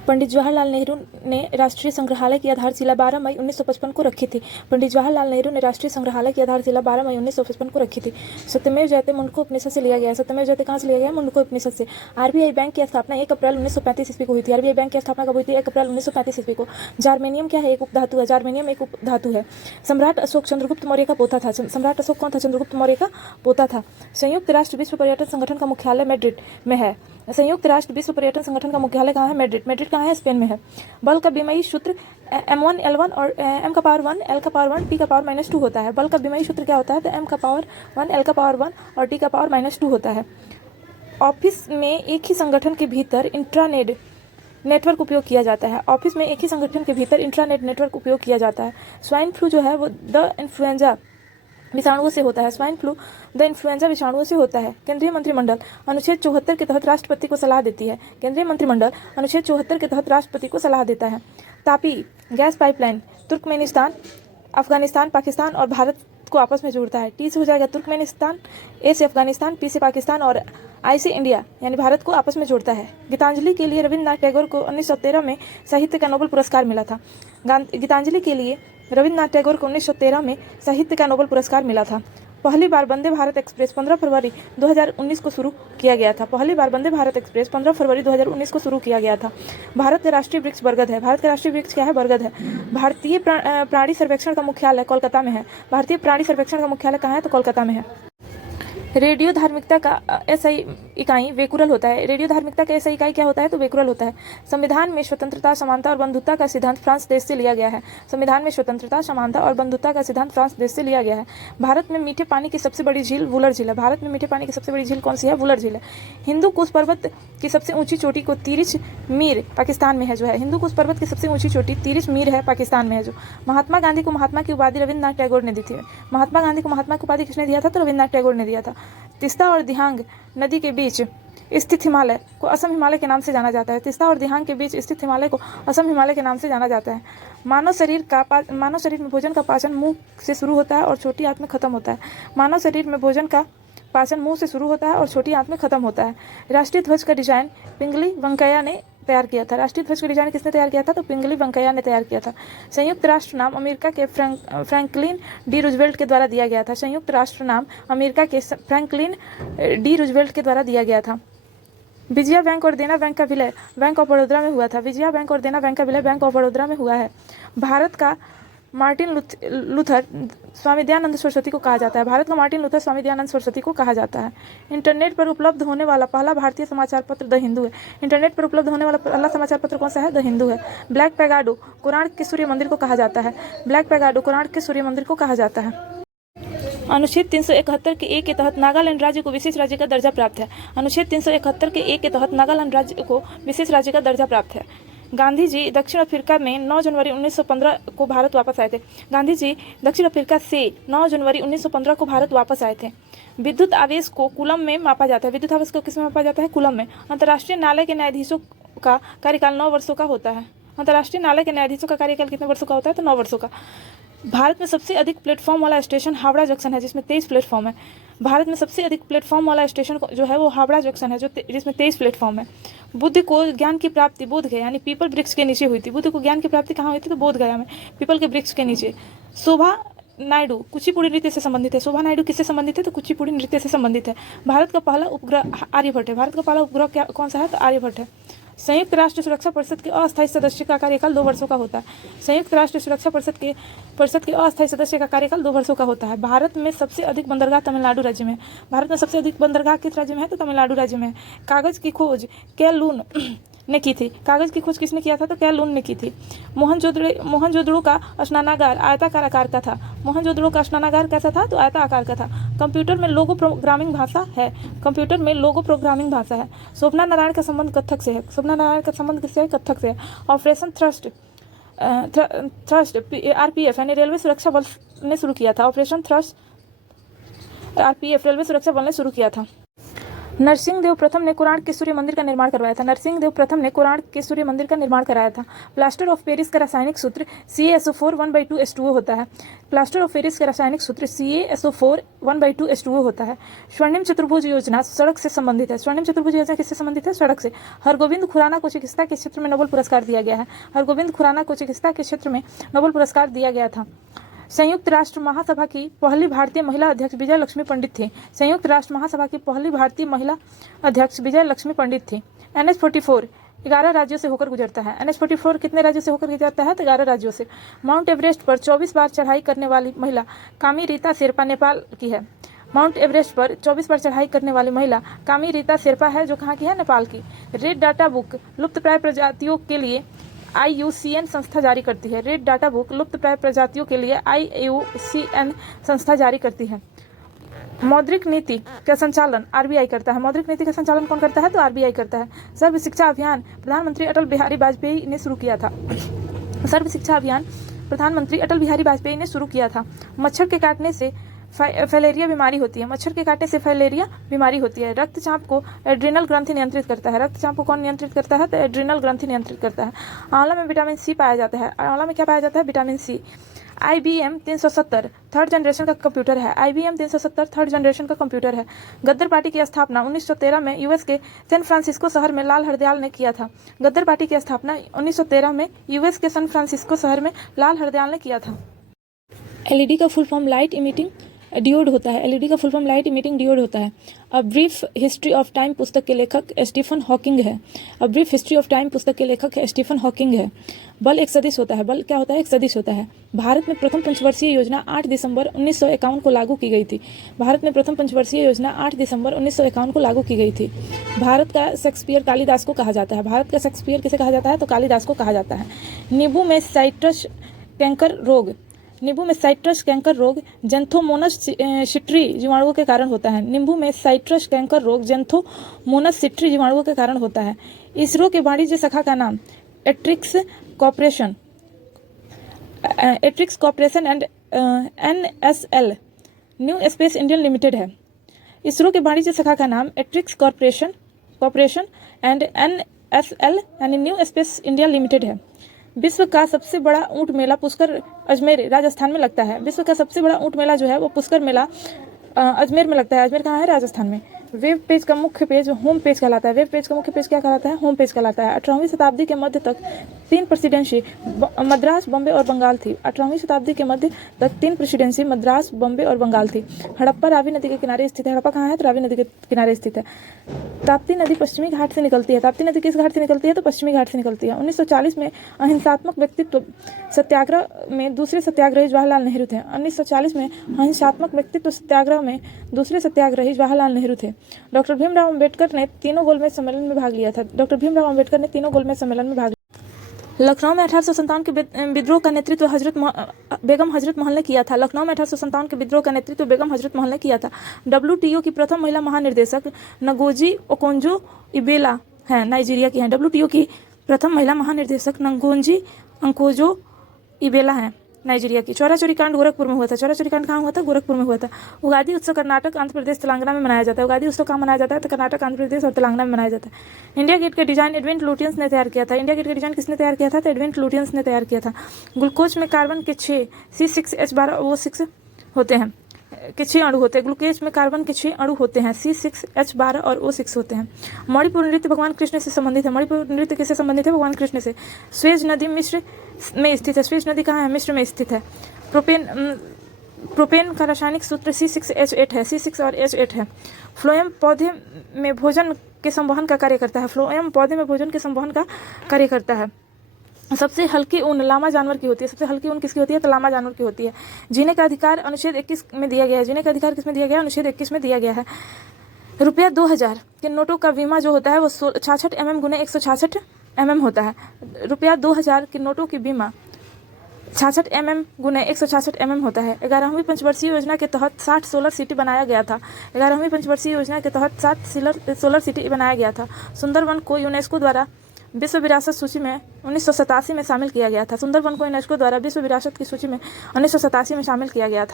पंडित जवाहरलाल नेहरू ने राष्ट्रीय संग्रहालय की आधारशिला 12 मई 1955 को रखी थी। पंडित जवाहरलाल नेहरू ने राष्ट्रीय संग्रहालय की आधारशिला 12 मई 1955 को रखी थी। सत्यमेव जयते मुंडको उपनिषद से लिया गया है। सत्यमेव जयते कहाँ से लिया गया है? मुंडको उपनिषद से। आरबीआई बैंक की स्थापना 1 अप्रैल 1935 ईस्वी को हुई थी। आरबीआई बैंक की स्थापना कब हुई थी? 1 अप्रैल 1935 ईस्वी को। जार्मेनियम क्या है? एक उपधातु है। जार्मेनियम एक उपधातु है। सम्राट अशोक चंद्रगुप्त मौर्य का पोता था। सम्राट अशोक कौन था? चंद्रगुप्त मौर्य का पोता था। संयुक्त राष्ट्र विश्व पर्यटन संगठन का मुख्यालय मैड्रिड में है। संयुक्त राष्ट्र विश्व पर्यटन संगठन का मुख्यालय कहाँ है? मैड्रिड। मैड्रिड कहाँ है? स्पेन में है। बल का विमेयी सूत्र m1 l1 और m का पावर 1 l का पावर 1 t का पावर -2 होता है। बल का विमेयी सूत्र क्या होता है? तो m का पावर 1 l का पावर 1 और t का पावर -2 होता है। ऑफिस में एक ही संगठन के भीतर इंट्रानेट नेटवर्क उपयोग किया जाता है। ऑफिस में एक ही संगठन के भीतर इंट्रानेट नेटवर्क उपयोग किया जाता है। स्वाइन फ्लू जो है वो द इन्फ्लुएंजा विषाणुओं से होता है। स्वाइन फ्लू द इन्फ्लुएंजा विषाणुओं से होता है। केंद्रीय मंत्रिमंडल अनुच्छेद 74 के तहत राष्ट्रपति को सलाह देती है। केंद्रीय मंत्रिमंडल अनुच्छेद 74 के तहत राष्ट्रपति को सलाह देता है। Tapi gas pipeline Turkmenistan, Afghanistan, Pakistan और भारत को आपस में जोड़ता है। टी से हो जाएगा तुर्कमेनिस्तान, ए से अफगानिस्तान, पी से पाकिस्तान और आई से इंडिया यानी भारत को आपस में जोड़ता है। गीतांजलि के लिए रविन्द्रनाथ टैगोर को 1913 में साहित्य का नोबेल पुरस्कार मिला था। गीतांजलि के लिए रविन्द्रनाथ टैगोर को 1913 में साहित्य का नोबेल पुरस्कार मिला था। पहली बार वंदे भारत एक्सप्रेस 15 फरवरी 2019 को शुरू किया गया था। पहली बार वंदे भारत एक्सप्रेस 15 फरवरी 2019 को शुरू किया गया था। भारत का राष्ट्रीय वृक्ष बरगद है। भारत का राष्ट्रीय वृक्ष क्या है? बरगद है। भारतीय प्राणी सर्वेक्षण का मुख्यालय कोलकाता में है। भारतीय प्राणी सर्वेक्षण का मुख्यालय कहाँ है? तो कोलकाता में है। रेडियो धार्मिकता का एसआई इकाई वेकुरल होता है। रेडियो धार्मिकता का एसआई इकाई क्या होता है? तो वेकुरल होता है। संविधान में स्वतंत्रता, समानता और बंधुता का सिद्धांत फ्रांस देश से लिया गया है। संविधान में स्वतंत्रता, समानता और बंधुता का सिद्धांत फ्रांस देश से लिया गया है। भारत में मीठे पानी की सबसे बड़ी झील वुलर झील है। भारत में मीठे पानी की सबसे बड़ी झील कौन सी है? वुलर झील है। हिंदू कुश पर्वत की सबसे ऊंची चोटी को तिरिच मीर पाकिस्तान में है जो है। हिंदू कुश पर्वत की सबसे ऊंची चोटी तिरिच मीर है, पाकिस्तान में है जो। महात्मा गांधी को महात्मा की उपाधि रविन्द्रनाथ टैगोर ने दी थी। महात्मा गांधी को महात्मा की उपाधि किसने दिया था? तो रविन्द्रनाथ टैगोर ने दिया था। तिस्ता और दिहांग नदी के बीच स्थित हिमालय को असम हिमालय के नाम से जाना जाता है। तिस्ता और दिहांग के बीच स्थित हिमालय को असम हिमालय के नाम से जाना जाता है। मानव शरीर में भोजन का पाचन मुंह से शुरू होता है और छोटी आंत में खत्म होता है। मानव शरीर में भोजन का पाचन मुंह से शुरू होता है और छोटी आंत में खत्म होता है। राष्ट्रीय ध्वज का डिजाइन पिंगली वेंकैया ने तैयार किया था। राष्ट्रीय ध्वज का डिजाइन किसने तैयार किया था? तो पिंगली वेंकैया ने तैयार किया था। संयुक्त राष्ट्र नाम अमेरिका के फ्रैंकलिन डी रूजवेल्ट के द्वारा दिया गया था। संयुक्त राष्ट्र नाम अमेरिका के फ्रैंकलिन डी रूजवेल्ट के द्वारा दिया गया था। विजया बैंक और देना बैंक का विलय बैंक ऑफ बड़ौदा में हुआ था। विजया बैंक और देना बैंक का विलय बैंक ऑफ बड़ौदा में हुआ है। भारत का मार्टिन लूथर स्वामी दयानंद सरस्वती को कहा जाता है। भारत का मार्टिन लूथर स्वामी दयानंद सरस्वती को कहा जाता है। इंटरनेट पर उपलब्ध होने वाला पहला भारतीय समाचार पत्र द हिंदू है। इंटरनेट पर उपलब्ध होने वाला पहला समाचार पत्र कौन सा है? द हिंदू है। ब्लैक पैगाडो कोणार्क के सूर्य मंदिर को कहा जाता है। ब्लैक पैगाडो कोणार्क के सूर्य मंदिर को कहा जाता है। अनुच्छेद 371 के ए के तहत नागालैंड राज्य को विशेष राज्य का दर्जा प्राप्त है। अनुच्छेद 371 के ए के तहत नागालैंड राज्य को विशेष राज्य का दर्जा प्राप्त है। गांधी जी दक्षिण अफ्रीका में 9 जनवरी 1915 को भारत वापस आए थे। गांधी जी दक्षिण अफ्रीका से 9 जनवरी 1915 को भारत वापस आए थे। विद्युत आवेश को कूलम में मापा जाता है। विद्युत आवेश को किस में मापा जाता है? कूलम में। अंतर्राष्ट्रीय न्यायालय के न्यायाधीशों का कार्यकाल 9 वर्षों का होता है। अंतर्राष्ट्रीय न्यायालय के न्यायाधीशों का कार्यकाल कितने वर्षों का होता है? तो 9 वर्षों का। भारत में सबसे अधिक प्लेटफॉर्म वाला स्टेशन हावड़ा जंक्शन है जिसमें 23 प्लेटफॉर्म है। भारत में सबसे अधिक प्लेटफॉर्म वाला स्टेशन जो है वो हावड़ा जंक्शन है जिसमें 23 प्लेटफॉर्म है। बुद्ध को ज्ञान की प्राप्ति बोध गया यानी पीपल वृक्ष के नीचे हुई थी। बुद्ध को ज्ञान की प्राप्ति कहाँ हुई थी? तो बोध गया में पीपल के वृक्ष के नीचे। शोभा नायडू कुचिपुड़ी नृत्य से संबंधित है। शोभा नायडू किससे संबंधित है? तो कुचिपुड़ी नृत्य से संबंधित है। भारत का पहला उपग्रह आर्यभट्ट है। भारत का पहला उपग्रह कौन सा है? तो आर्यभट्ट है। संयुक्त राष्ट्र सुरक्षा परिषद के अस्थायी सदस्य का कार्यकाल 2 वर्षों का होता है। संयुक्त राष्ट्र सुरक्षा परिषद के अस्थायी सदस्य का कार्यकाल 2 वर्षों का होता है। भारत में सबसे अधिक बंदरगाह तमिलनाडु राज्य में है। भारत में सबसे अधिक बंदरगाह किस राज्य में है? तो तमिलनाडु राज्य में है। कागज की खोज कैलून ने की थी। कागज की खोज किसने किया था? तो कैलून ने की थी। मोहनजोदड़ो का स्नानागार आयताकार आकार का था। मोहनजोदड़ो का स्नानागार कैसा था? तो आयता आकार का था। कंप्यूटर में लोगो प्रोग्रामिंग भाषा है। कंप्यूटर में लोगो प्रोग्रामिंग भाषा है। शोभना नारायण का संबंध कथक से है। शोभना नारायण का संबंध किससे है? कथक से है। ऑपरेशन थ्रस्ट आरपीएफ यानी रेलवे सुरक्षा बल ने शुरू किया था। ऑपरेशन थ्रस्ट आरपीएफ रेलवे सुरक्षा बल ने शुरू किया था। नरसिंहदेव प्रथम ने कोणार्क के सूर्य मंदिर का निर्माण करवाया था। नरसिंहदेव प्रथम ने कोणार्क के सूर्य मंदिर का निर्माण कराया था। प्लास्टर ऑफ पेरिस का रासायनिक सूत्र CaSO4 1/2H2O होता है। प्लास्टर ऑफ पेरिस का रासायनिक सूत्र CaSO4 1/2H2O होता है। स्वर्णिम चतुर्भुज योजना सड़क से संबंधित है। स्वर्णिम चतुर्भुज योजना किससे संबंधित है? सड़क से। हरगोविंद खुराना को चिकित्सा के क्षेत्र में नोबेल पुरस्कार दिया गया है। हरगोविंद खुराना को चिकित्सा के क्षेत्र में नोबेल पुरस्कार दिया गया था। संयुक्त राष्ट्र महासभा की पहली भारतीय महिला अध्यक्ष विजय लक्ष्मी पंडित थी। संयुक्त राष्ट्र महासभा की पहली भारतीय महिला अध्यक्ष विजय लक्ष्मी पंडित थी। NH44 11 राज्यों से होकर गुजरता है। NH44 कितने राज्यों से होकर गुजरता है? तो 11 राज्यों से। माउंट एवरेस्ट पर 24 बार चढ़ाई करने वाली महिला कामी रीता शेरपा नेपाल की है। माउंट एवरेस्ट पर 24 बार चढ़ाई करने वाली महिला कामी रीता शेरपा है, जो कहाँ की है? नेपाल की। रेड डाटा बुक लुप्तप्राय प्रजातियों के लिए IUCN संस्था जारी करती है। रेड डाटा बुक लुप्तप्राय प्रजातियों के लिए IUCN संस्था जारी करती है। मौद्रिक नीति का संचालन RBI करता है। मौद्रिक नीति का संचालन कौन करता है? तो RBI करता है। सर्व शिक्षा अभियान प्रधानमंत्री अटल बिहारी वाजपेयी ने शुरू किया था। सर्व शिक्षा अभियान प्रधानमंत्री अटल बिहारी वाजपेयी ने शुरू किया था। मच्छर के काटने से फाइलेरिया बीमारी होती है। मच्छर के काटने से फाइलेरिया बीमारी होती है। रक्तचाप को एड्रिनल ग्रंथि नियंत्रित करता है। रक्तचाप को कौन नियंत्रित करता है? तो एड्रिनल ग्रंथि नियंत्रित करता है। आंवला में विटामिन C पाया जाता है। आंवला में क्या पाया जाता है? Vitamin C। IBM 370 third generation का कंप्यूटर है। IBM 370 थर्ड जनरेशन का कंप्यूटर है। गद्दर पार्टी की स्थापना 1913 में US के सैन फ्रांसिस्को शहर में लाल हरदयाल ने किया था। गद्दर पार्टी की स्थापना 1913 में US के सैन फ्रांसिस्को शहर में लाल हरदयाल ने किया था। LED का full form light emitting diode होता है। LED का full form light emitting diode होता है। A brief history of time पुस्तक के लेखक स्टीफन हॉकिंग है। A brief history of time पुस्तक के लेखक स्टीफन हॉकिंग है। बल एक सदिश होता है। बल क्या होता है? एक सदिश होता है। भारत में प्रथम पंचवर्षीय योजना 8 दिसंबर 1951 को लागू की गई थी। भारत में प्रथम पंचवर्षीय योजना 8 दिसंबर 1951 को लागू की गई थी। भारत का शेक्सपियर कालिदास को कहा जाता है। भारत का शेक्सपियर किसे कहा जाता है? तो कालिदास को कहा जाता है। नींबू में साइट्रस कैंकर रोग नींबू में साइट्रस कैंकर रोग जेंथोमोनस सिट्री जीवाणुओं के कारण होता है। नींबू में साइट्रस कैंकर रोग जेंथोमोनस सिट्री जीवाणुओं के कारण होता है। इसरो के वाणिज्य शाखा का नाम Antrix corporation and NSL new space Indian limited है। इसरो के वाणिज्य शाखा का नाम एट्रिक्स कॉर्पोरेशन एंड NSL यानी न्यू स्पेस इंडिया लिमिटेड है। विश्व का सबसे बड़ा ऊंट मेला पुष्कर अजमेर राजस्थान में लगता है। विश्व का सबसे बड़ा ऊंट मेला जो है वो पुष्कर मेला अजमेर में लगता है। अजमेर कहाँ है? राजस्थान में। वेब पेज का मुख्य पेज होम पेज कहलाता है। वेब पेज का मुख्य पेज क्या कहलाता है? होम पेज कहलाता है। 18वीं शताब्दी के मध्य तक 3 प्रेसिडेंसी मद्रास, बॉम्बे और बंगाल थी। 18वीं शताब्दी के मध्य तक 3 प्रेसिडेंसी मद्रास, बॉम्बे और बंगाल थी। हड़प्पा रावी नदी के किनारे स्थित है। हड़प्पा कहाँ है? तो रावी नदी के किनारे स्थित है। ताप्ती नदी पश्चिमी घाट से निकलती है। ताप्ती नदी किस घाट से निकलती है? तो पश्चिमी घाट से निकलती है। 1940 में अहिंसात्मक व्यक्तित्व सत्याग्रह में दूसरे सत्याग्रही जवाहरलाल नेहरू थे। 1940 में अहिंसात्मक व्यक्तित्व सत्याग्रह में दूसरे सत्याग्रही जवाहरलाल नेहरू थे। डॉक्टर भीमराव अंबेडकर ने तीनों गोलमेज सम्मेलन में भाग लिया था। डॉक्टर भीमराव अंबेडकर ने तीनों गोलमेज सम्मेलन में भाग लिया। लखनऊ में 1857 के विद्रोह का नेतृत्व बेगम हजरत महल ने किया था। लखनऊ में 1857 के विद्रोह का नेतृत्व बेगम हजरत महल ने किया था। WTO की प्रथम महिला महानिर्देशक नगोजी ओकोंजो इबेला हैं, नाइजीरिया की हैं। WTO की प्रथम महिला महानिर्देशक नगोजी ओकोंजो इबेला हैं, नाइजीरिया की। चौरा चौरी कांड गोरखपुर में हुआ था। चौरा चौरी कांड कहाँ हुआ था? गोरखपुर में हुआ था। उगादी उत्सव कर्नाटक, आंध्र प्रदेश, तेलंगाना में मनाया जाता है। उगादी उत्सव कहाँ मनाया जाता है? तो कर्नाटक, आंध्र प्रदेश और तेलंगाना में मनाया जाता है। इंडिया गेट का डिजाइन एडविन लुटियंस ने तैयार किया था। इंडिया गेट का डिजाइन किसने तैयार किया था? तो एडविन लुटियंस ने तैयार किया था। ग्लूकोज में कार्बन के 6 C6H12O6 होते हैं के 6 अणु होते हैं। ग्लूकोज में कार्बन के 6 अणु होते हैं। C6H12 और O6 होते हैं। मणिपुर नृत्य भगवान कृष्ण से संबंधित है। मणिपुर नृत्य किससे संबंधित है? भगवान कृष्ण से। स्वेज नदी मिस्र में स्थित है। स्वेज नदी कहाँ है? मिस्र में स्थित है। प्रोपेन का रासायनिक सूत्र C6H8 है। C6 और H8 है। फ्लोएम पौधे में भोजन के संवहन का कार्य करता है। फ्लोएम पौधे में भोजन के संवहन का कार्य करता है। सबसे हल्की ऊन लामा जानवर की होती है। सबसे हल्की ऊन किसकी होती है? तो लामा जानवर की होती है। जीने का अधिकार अनुच्छेद 21 में दिया गया है। जीने का अधिकार किसमें दिया गया है? अनुच्छेद 21 में दिया गया है। रुपया 2000 के नोटों का बीमा जो होता है वो 66 mm गुने 166 mm होता है। रुपया 2000 के नोटों की बीमा 66 mm गुने 166 mm होता है। 11वीं पंचवर्षीय योजना के तहत 60 सोलर सिटी बनाया गया था। 11वीं पंचवर्षीय योजना के तहत 60 सोलर सिटी बनाया गया था। सुंदरवन को यूनेस्को द्वारा विश्व विरासत सूची में 1987 में शामिल किया गया था। सुंदरवन को यूनेस्को द्वारा विश्व विरासत की सूची में 1987 में शामिल किया गया था।